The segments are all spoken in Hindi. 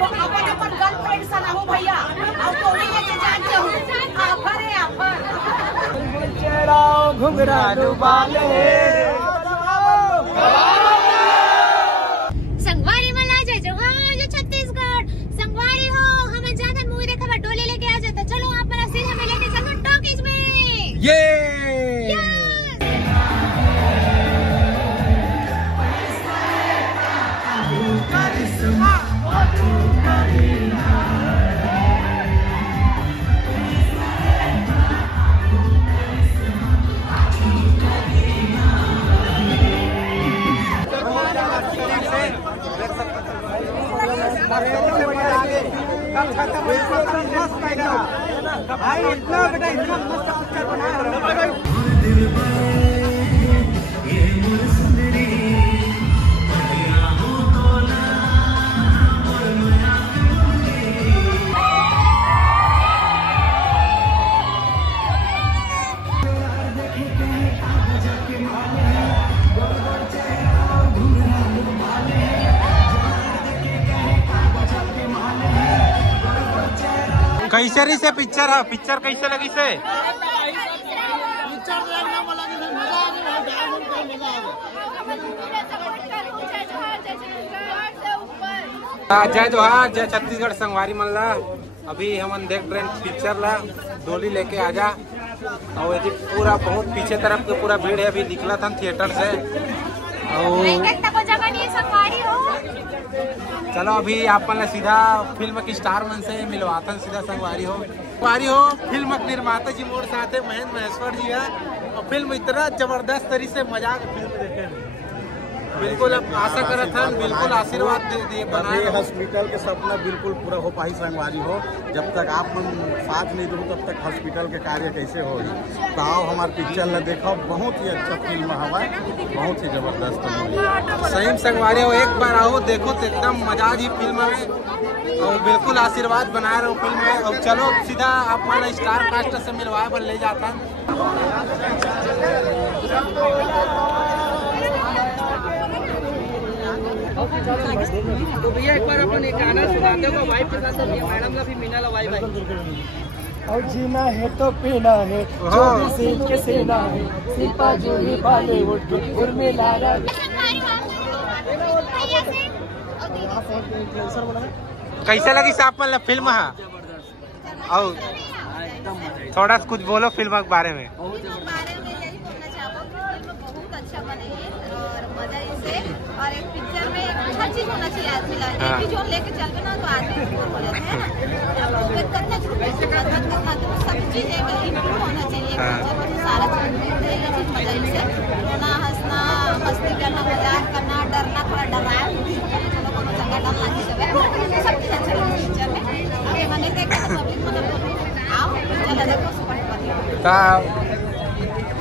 अपन गर्लफ्रेंड सा ना हो भैया, अब तो नहीं लेके जानते हो। आफर है आफर। चढ़ाओ घुंघरा डुबाले। संगवारी मला जय जोहार जो छत्तीसगढ़ संगवारी हो, हमें ज्यादा मूवी देखा बा डोले लेके आ जाता। चलो आप पर सीधे में लेके चलो टॉकीज में। ये इतना बेटा इतना मस्त पिक्चर बनाया। कैसे रही से पिक्चर है? पिक्चर कैसे लगी से? जय जोहार जय छत्तीसगढ़ संगवारी मन ला। अभी हम देख रहे पिक्चर ला डोली लेके आजा। और यदि पूरा बहुत पीछे तरफ के पूरा भीड़ है, अभी निकला था थिएटर से। चलो अभी आप सीधा फिल्म की स्टार मन से मिलवाता सीधा संगवारी हो फिल्म निर्माता जी मोर साथ है महेंद्र महेश्वर जी है। और फिल्म इतना जबरदस्त तरीके से मजाक फिल्म देखे बिल्कुल अब आशा करत हन बिल्कुल आशीर्वाद दे बनाए हॉस्पिटल के सपना बिल्कुल पूरा हो पाई संगवारी हो। जब तक आप मन साथ नहीं दो तब तक हॉस्पिटल के कार्य कैसे हो। तो आओ हमारे पिक्चर ला देखो, बहुत ही अच्छा फिल्म हवा, बहुत ही जबरदस्त सही संगवारी हो। एक बार आओ देखो तो एकदम मजा जी फिल्म में और बिल्कुल आशीर्वाद बनाए रहो फिल्म में। और चलो सीधा आप मन स्टार कास्ट से मिलवाए पर ले जाता। तो भैया एक बार अपन एक गाना सुनाते हो वाइफ के साथ मैडम का भी मीना लवाई भाई। और जीना है तो पीना है, जो भी सीन के सीना है, सिपा जो ही बॉलीवुड के उर्मिला। कैसे लगी साहब मतलब फिल्म है? और थोड़ा कुछ बोलो फिल्म के बारे में। और एक पिक्चर में हर चीज होना चाहिए आदमी ला। एक भी जो लेके चल ना तो आदमी बोर हो जाता है ना। करना तो सब चीज इंक्लूड होना चाहिए। सारा चीज मजा से रोना हंसना मस्ती करना मजाक करना डरना थोड़ा डराया डर लागी सब चीज अच्छा लगे पिक्चर में। अभी मैंने देखा तो सभी मतलब आओ चला देखो सुपर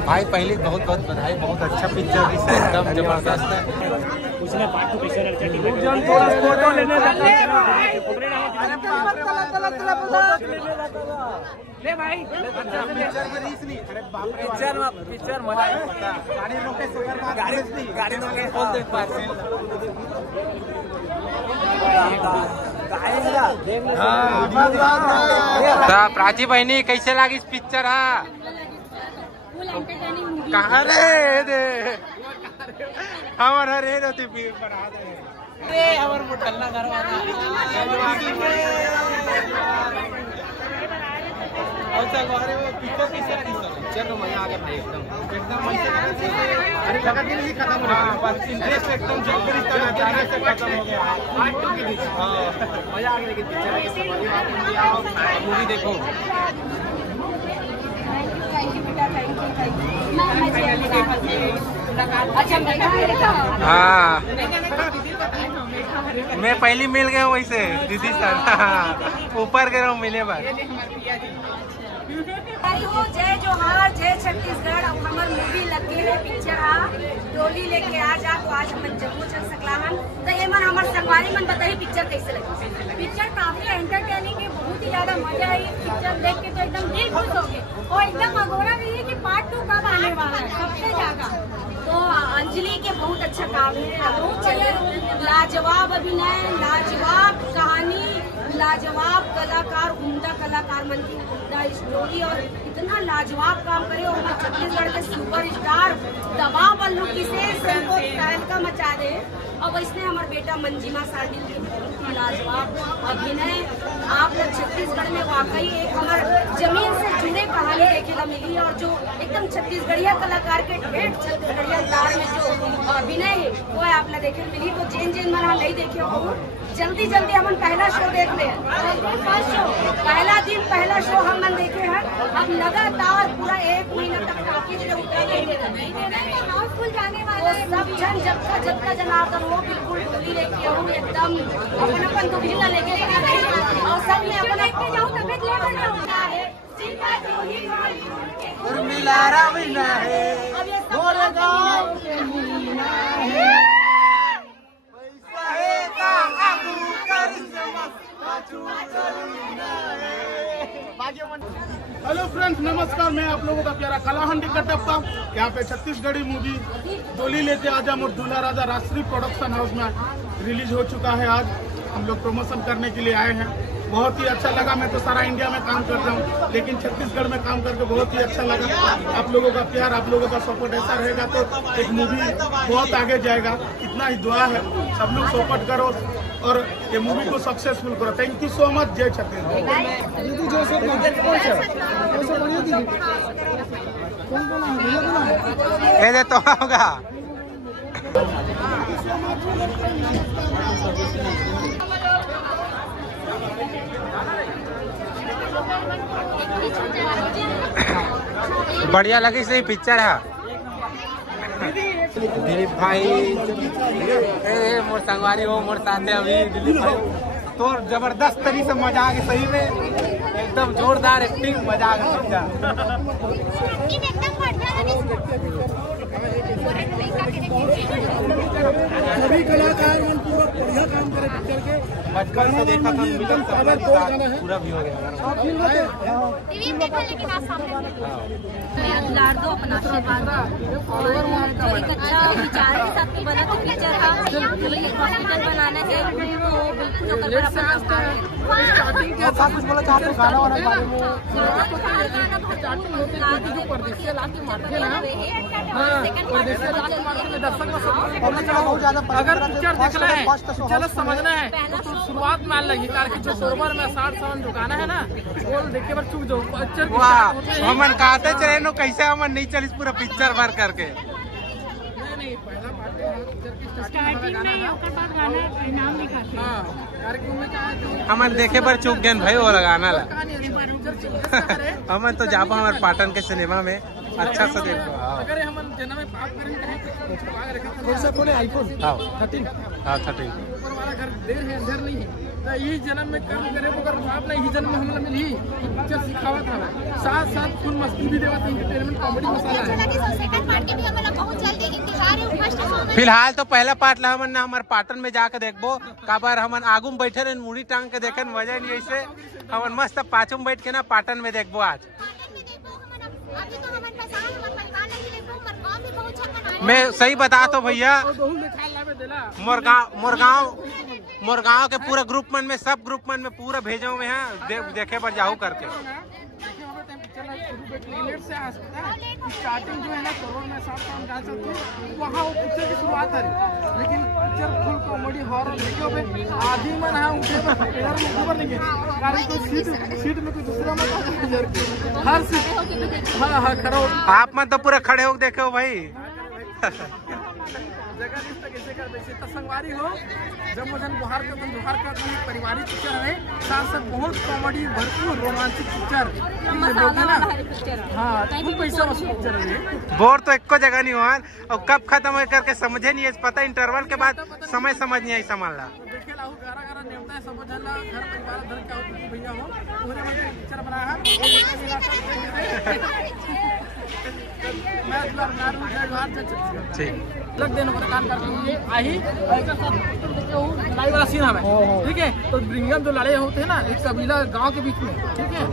भाई पहले बहुत बहुत बधाई, बहुत अच्छा पिक्चर इसे एकदम जबरदस्त है। उसने पार्ट टू पिक्चर थोड़ा फोटो लेने ले भाई पिक्चर में रीस नहीं। अरे बाप रे पिक्चर मजा गाड़ी रोके बोल दे प्राची बहनी कैसे लगी इस पिक्चर? कहाँ रे दे हमारा रे रहती बना दे हमारे मुठल्ला घर वाला और संगवारी वो पिको किसे चलो मजा आ गया भाई एकदम अरे लगा दिन ही खत्म हो गया। बस इंटरेस्ट एकदम जो भी करना चाहने से खत्म हो गया। पार्ट 2 की बीच मजा आ गया। लेकिन पिक्चर मूवी देखो हाँ मैं पहली मिल गया वैसे दीदी सर ऊपर गए मिले बार। जय जोहार जय छत्तीसगढ़। अब हमार मूवी लगी है पिक्चर डोली लेके आ जा तो आज हम जम्मू चल सकला हन। तो ये मन हमारे संगवारी मन बताइए पिक्चर कैसे लगी? पिक्चर काफी एंटरटेनिंग है, बहुत ही ज्यादा मजा आई। पिक्चर देख के तो एकदम दिल खुश हो गए और एकदम अगोरा भी है कि पार्ट 2 कब आने वाला है सबसे ज्यादा। तो अंजलि के बहुत अच्छा काम है, बहुत चले लाजवाब अभिनय, लाजवाब कहानी, लाजवाब कलाकार, उम्दा कलाकार मन की उम्दा स्टोरी और इतना लाजवाब काम करे और छत्तीसगढ़ के सुपरस्टार दबाव बल्लू किसे तहलका मचा दे। और वैसे हमारे बेटा मंजिमा साडिल की बहुत ही लाजवाब अभिनय। आप लोग छत्तीसगढ़ में वाकई एक हमारे जमीन से जुड़े कहानी देखेगा मिली और जो एकदम छत्तीसगढ़िया कलाकार के ठेठ छत्तीसगढ़िया अंदाज में जो अभिनय है वो है आप लोग देखे मिली। तो जेन जेन मना नहीं देखे हो जल्दी जल्दी हम पहला शो देख ले। फर्स्ट शो पहला दिन पहला शो हम देखे हैं। अब लगातार पूरा 1 महीना तक टॉकीज में हाउसफुल जाने वाला है। सब जन जब का जनार्दन वो बिल्कुल डोली लेके हो एकदम अपन दुखी न लेके और सब में अपन जाऊँ तबियत ले होता है। उर्मिला रवीना है गोरे गाँव के मीना है पैसा है का आगू करिश्मा पाछू करीना है। हेलो फ्रेंड्स, नमस्कार। मैं आप लोगों का प्यारा कलाहंडी कटप्पा यहाँ पे छत्तीसगढ़ी मूवी डोली लेके आजा मोर दूल्हा राजा राष्ट्रीय प्रोडक्शन हाउस में रिलीज हो चुका है। आज हम लोग प्रमोशन करने के लिए आए हैं। बहुत ही अच्छा लगा। मैं तो सारा इंडिया में काम करता हूँ लेकिन छत्तीसगढ़ में काम करके बहुत ही अच्छा लगा। आप लोगों का प्यार, आप लोगों का सपोर्ट ऐसा रहेगा तो एक मूवी बहुत आगे जाएगा। इतना ही दुआ है, सब लोग सपोर्ट करो और ये मूवी को सक्सेसफुल करो। Thank you so much. जय छत्तीसगढ़। ये तो होगा। बढ़िया लगी सही पिक्चर है। दिलीप भाई मोर संगवारी हो मोर साथे अभी दिलीप भाई तो जबरदस्त तरीके से मजा आ गई। सही में एकदम जोरदार एक्टिंग, मजा आ गया। सभी कलाकार पूरा बढ़िया काम करे पिक्चर के। बचपन से देखा था मिलन पूरा भी हो गया। लाडो अपना और एक अच्छा विचार के साथ बना तो पिक्चर था। एक हॉस्पिटल बनाना है तो बिल्कुल अगर पिक्चर देखना है, पिक्चर समझना है तो शुरुआत मान लगी ताकि जो सोरवर में 60 दुकान है ना वो देखे पर चुक जाओ। पिक्चर हमन कहते चले नो कैसे हमन नहीं चलिस पूरा पिक्चर भर करके। नहीं पहला पार्ट स्टार्टिंग में ओकर बाद गाना इनाम दिखाते हैं। कार्यक्रम में क्या है हमन देखे पर चुक गए भाई वो लगाना ला। हमन तो जाबो हमारे पाटन के सिनेमा में अच्छा से देखो। अगर हम जन्म में पाप करेंगे कौन सा फोन है? आईफोन 13। हाँ 13। ऊपर वाला घर देर है अंधेर नहीं है तो ये जन्म में काम करे अगर पाप नहीं ही जन्म में हमला मिली पिक्चर सिखावा था। साथ साथ फुल मस्ती भी देवा था। एंटरटेनमेंट कॉमेडी मसाला है। फिलहाल तो पहला पार्ट ला हमन हमारे पाटन में जाकर देखबो। काबर हमन आगू में बैठे रहे मुड़ी टांग के देखे मजा नहीं ऐसे। हमन मस्त पाछू में बैठ के ना पाटन में देखबो। आज मैं सही बता तो भैया मोरगांव के पूरा ग्रुप मन में सब ग्रुप मन में पूरा भेजो में है देखे पर जाहू करके। स्टार्टिंग जो है ना करोड़ में 7 डाल सकते वहाँ वो पिक्चर की शुरुआत है लेकिन पिक्चर फुल कॉमेडी हॉरर देखे आदमी मन है उनके ऊपर नहीं है कारण कोई सीट में कोई दूसरा मत हर सीट। हाँ खड़ा हो आप मन तो पूरा खड़े हो देखे हो भाई। जगह कैसे कर वैसे तो संगवारी हो जब मुझन बुहार का पारिवारिक पिक्चर है साथ साथ बहुत कॉमेडी भरपूर रोमांटिक पिक्चर। हाँ खूब पैसा वसूल पिक्चर है। बोर तो एको जगह नहीं हुआ और कब खत्म हो करके समझे नहीं है पता। इंटरवल के बाद समय समझ नहीं आई संभाल रहा। देखे लाहू गारा नेवता है समझ ला घर परिवार धर क्या हो भैया हो पूरे में पिक्चर बनाया है। मैं ठीक लग देने को काम करती हूँ आई लड़ाई वाला सीन हमें, ठीक है। तो ब्रिंगम जो लड़े होते हैं ना एक कबीला गांव के बीच में, ठीक है,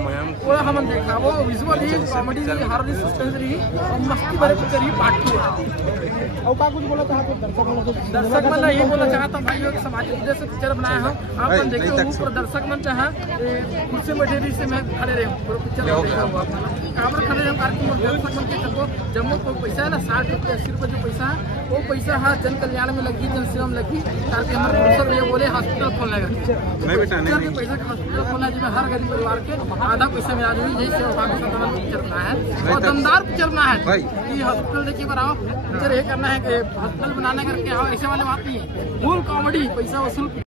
वो हम देखा, वो विजुअल ही, कॉमेडी ही, हॉरर ही, सस्पेंस ही और मस्ती भरे पिक्चर ही पार्ट 2 है। और का कुछ बोला चाहते दर्शक मन यही बोलना चाहता भाई कि सामाजिक उद्देश्य से पिक्चर बनाया हूँ, आप देखे ऊपर दर्शक मन चाहे कुर्सी में बैठे से मैं खड़े रहे पिक्चर काबर खड़े रहे कार्यक्रम और दर्शक मन के सबको जम्मू को पैसा है ना 60 रुपये 80 रुपये जो पैसा है वो पैसा है जन कल्याण में लगी, जन सेवा में लगी, ताकि हमारे प्रोफेसर ये बोले हॉस्पिटल खोलने का पैसा हॉस्पिटल खोलना जिसमें हर गरीब परिवार के आधा पैसा में आदमी यही सेवा पिक्चर बना है और दमदार पिक्चर बना है कि हॉस्पिटल देखिए बनाओ पिक्चर ये करना है कि हॉस्पिटल बनाने करके आओ, ऐसे वाले बात नहीं है, फुल कॉमेडी पैसा वसूल